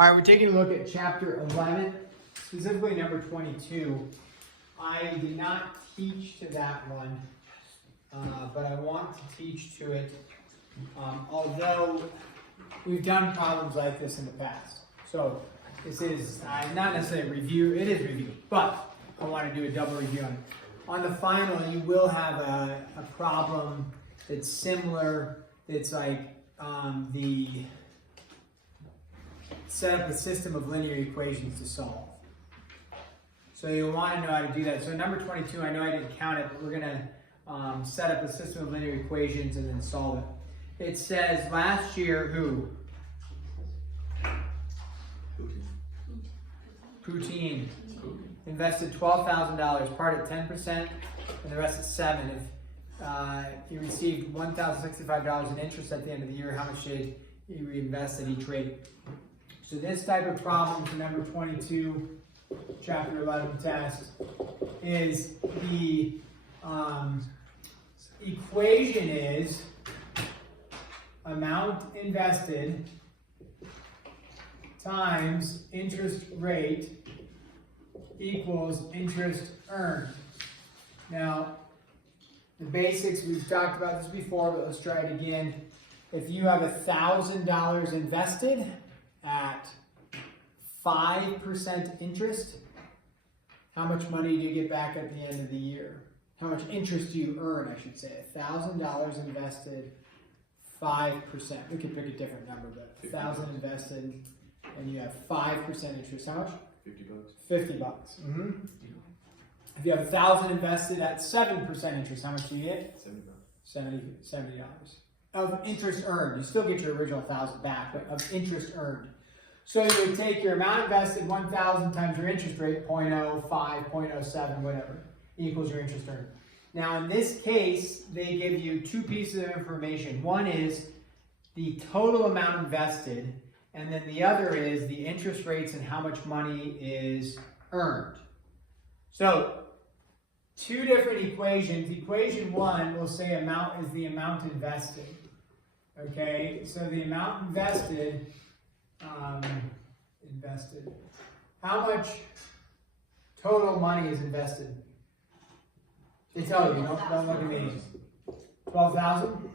All right, we're taking a look at chapter 11, specifically number 22. I did not teach to that one, but I want to teach to it, although we've done problems like this in the past. So this is not necessarily review, it is review, but I want to do a double review on it. On the final, you will have a problem that's similar, that's like the set up a system of linear equations to solve. So you'll want to know how to do that. So number 22, I know I didn't count it, but we're going to set up a system of linear equations and then solve it. It says last year, who? Poutine invested $12,000, part at 10%, and the rest at 7%. If he received $1,065 in interest at the end of the year, how much did he reinvest at each rate? So this type of problem for number 22, chapter 11 test, is the equation is amount invested times interest rate equals interest earned. Now, the basics, we've talked about this before, but let's try it again. If you have $1,000 invested at 5% interest, how much money do you get back at the end of the year? How much interest do you earn, I should say? $1,000 invested, 5%. We could pick a different number, but 1,000 invested, and you have 5% interest. How much? $50. $50. Mm-hmm. If you have 1,000 invested at 7% interest, how much do you get? $70. Of interest earned. You still get your original 1,000 back, but of interest earned. So you would take your amount invested, 1,000 times your interest rate, 0.05, 0.07, whatever, equals your interest earned. Now in this case, they give you two pieces of information. One is the total amount invested, and then the other is the interest rates and how much money is earned. So two different equations. Equation one will say amount is the amount invested. Okay, so the amount invested, how much total money is invested? They tell you, don't look at me. 12,000?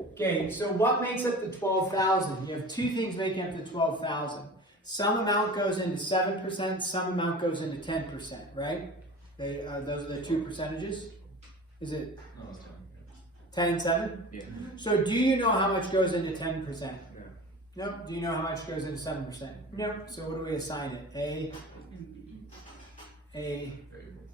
Okay, so what makes up the 12,000? You have two things making up the 12,000. Some amount goes into 7%, some amount goes into 10%, right? Those are the two percentages? Is it 10 and 7? Yeah. So do you know how much goes into 10%? Yeah. Nope. Do you know how much goes into 7%? Nope. So what do we assign it? A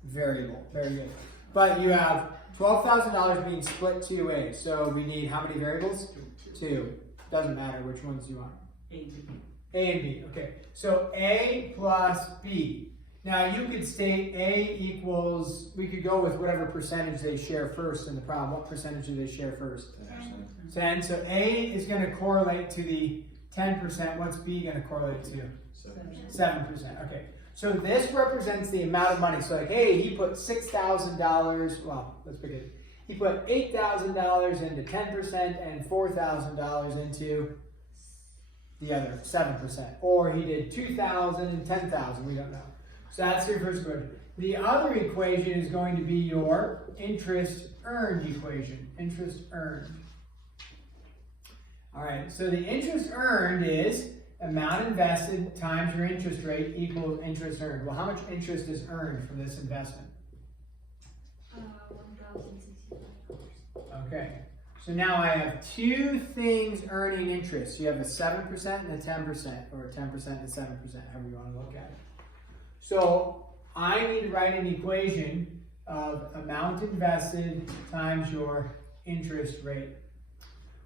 variable. Very good. But you have $12,000 being split two ways. So we need how many variables? Two. Doesn't matter which ones you want. A and B. Okay. So A plus B. Now you could state A equals, we could go with whatever percentage they share first in the problem. What percentage do they share first? 10. So A is going to correlate to the 10%. What's B going to correlate to? 7%. Okay. So this represents the amount of money. So like, hey, he put $6,000, well, let's pick it. He put $8,000 into 10% and $4,000 into the other 7%. Or he did 2,000 and 10,000, we don't know. So that's your first equation. The other equation is going to be your interest earned equation. Interest earned. All right, so the interest earned is amount invested times your interest rate equals interest earned. Well, how much interest is earned from this investment? $1,065. Okay, so now I have two things earning interest. You have a 7% and a 10%, or a 10% and a 7%, however you want to look at it. So I need to write an equation of amount invested times your interest rate.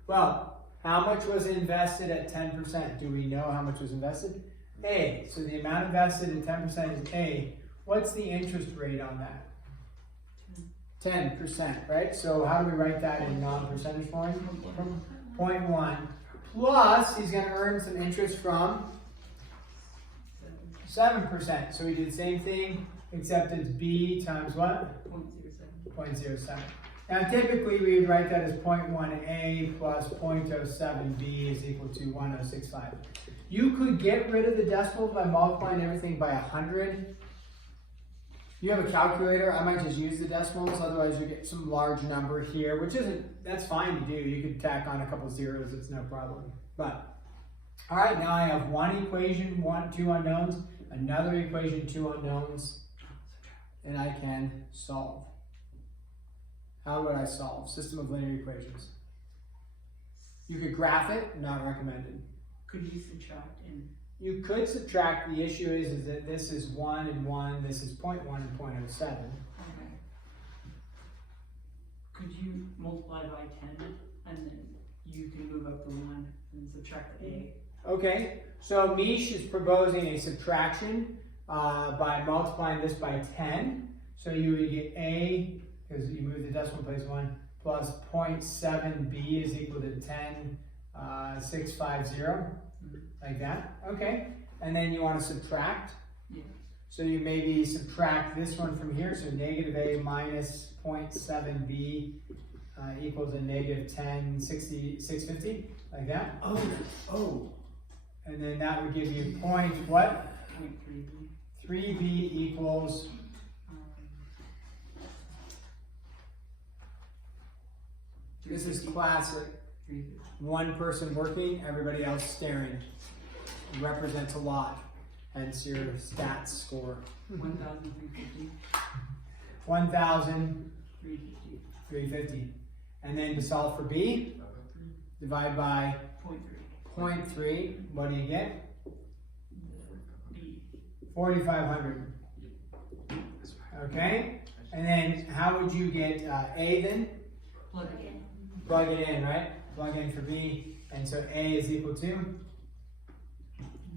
Well, how much was invested at 10%? Do we know how much was invested? A. So the amount invested at 10% is A. What's the interest rate on that? 10%, right? So how do we write that in non-percentage form? 0.1. Plus, he's going to earn some interest from 7%. So we did the same thing, except it's B times what? 0.07. Now typically we would write that as 0.1A plus 0.07B is equal to 1065. You could get rid of the decimals by multiplying everything by 100. You have a calculator, I might just use the decimals, otherwise you get some large number here, which isn't, that's fine to do. You could tack on a couple zeros, it's no problem. But, all right, now I have one equation, two unknowns, another equation, two unknowns, and I can solve. How would I solve? System of linear equations. You could graph it, not recommended. Could you subtract in? You could subtract. The issue is that this is 1 and 1, this is 0.1 and 0.07. Okay. Could you multiply by 10 and then you can move up the 1 and subtract the A? Okay, so Mish is proposing a subtraction by multiplying this by 10. So you would get A, because you move the decimal place 1, plus 0.7b is equal to 10,650, like that. Okay, and then you want to subtract. Yeah. So you maybe subtract this one from here, so negative A minus 0.7b equals a negative 10,650, like that. Oh. And then that would give you point what? 0.3B. 3b equals this is classic. 350. One person working, everybody else staring. Represents a lot. Hence your stats score. 1,350. 1,350. 350. And then to solve for b, divide by 0.3. 0.3. What do you get? B. 4,500. Okay. And then how would you get a then? Plug it in. Plug it in, right? Plug in for b. And so a is equal to?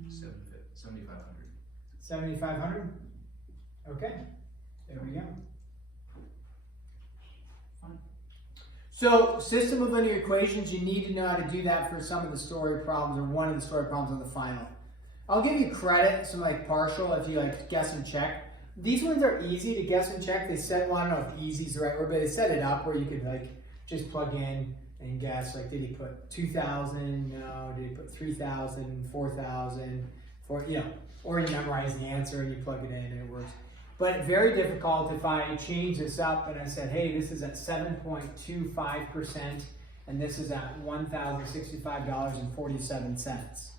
7,500. 7,500? Okay, there we go. Fine. So, system of linear equations, you need to know how to do that for some of the story problems, or one of the story problems on the final. I'll give you credit, some like partial, if you like guess and check. These ones are easy to guess and check. They set, well, I don't know if easy is the right word, but they set it up where you could like just plug in and guess, like, did he put 2,000? No. Did he put 3,000, 4,000? You know, or you memorize the answer and you plug it in and it works. But very difficult if I change this up and I said, hey, this is at 7.25% and this is at $1,065.47.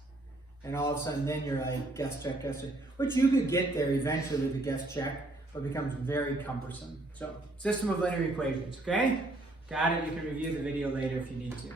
And all of a sudden then you're like, guess check, which you could get there eventually to guess check, but becomes very cumbersome. So, system of linear equations, okay? Got it, you can review the video later if you need to.